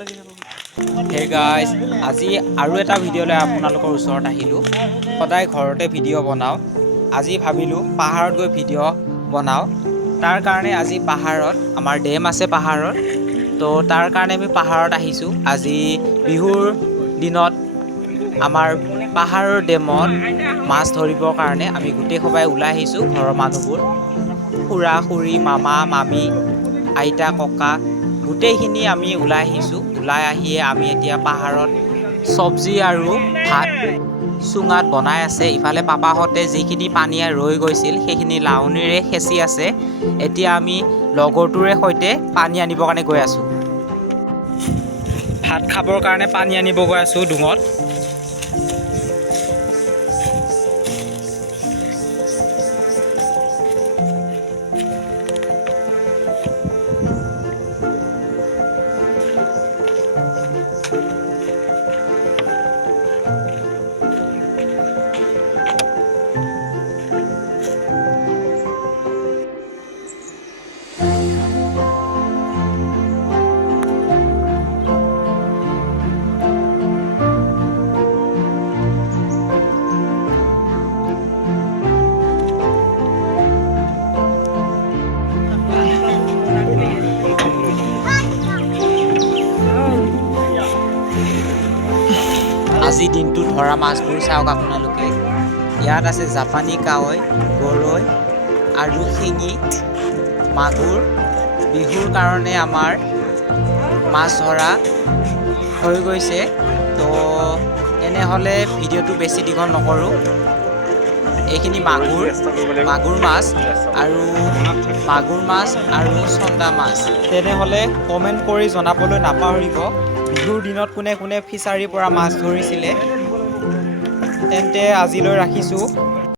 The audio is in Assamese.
হে গাইজ, আজি আৰু এটা ভিডিঅ' লৈ আপোনালোকৰ ওচৰত আহিলোঁ। সদায় ঘৰতে ভিডিঅ' বনাওঁ, আজি ভাবিলোঁ পাহাৰত গৈ ভিডিঅ' বনাওঁ। তাৰ কাৰণে আজি পাহাৰত আমাৰ ডেম আছে পাহাৰত, তো তাৰ কাৰণে আমি পাহাৰত আহিছোঁ। আজি বিহুৰ দিনত আমাৰ পাহাৰৰ ডেমত মাছ ধৰিবৰ কাৰণে আমি গোটেই সবাই ওলাই আহিছোঁ। ঘৰৰ মানুহবোৰ, খুৰা খুৰী, মামা মামী, আইতা ককা গোটেইখিনি আমি ওলাই আহিছোঁ। ওলাই আহিয়ে আমি এতিয়া পাহাৰত চব্জি আৰু ভাত চুঙাত বনাই আছে। ইফালে পাপাহঁতে যিখিনি পানীয়া ৰৈ গৈছিল সেইখিনি লাৱনীৰে সেঁচি আছে। এতিয়া আমি লগৰটোৰে সৈতে পানী আনিবৰ কাৰণে গৈ আছোঁ। ভাত খাবৰ কাৰণে পানী আনিব গৈ আছোঁ ডুঙত। আজি দিনটো ধৰা মাছবোৰ চাওক আপোনালোকে। ইয়াত আছে জাপানী কাৱৈ, গৰৈ আৰু শিঙি, মাগুৰ। বিহুৰ কাৰণে আমাৰ মাছ ধৰা হৈ গৈছে। তো তেনেহ'লে ভিডিঅ'টো বেছি দীঘল নকৰোঁ। এইখিনি মাগুৰ মাছ আৰু চন্দা মাছ। তেনেহ'লে কমেণ্ট কৰি জনাবলৈ নাপাহৰিব বিহুৰ দিনত কোনে কোনে ফিছাৰীৰ পৰা মাছ ধৰিছিলে। তেন্তে আজিলৈ ৰাখিছোঁ।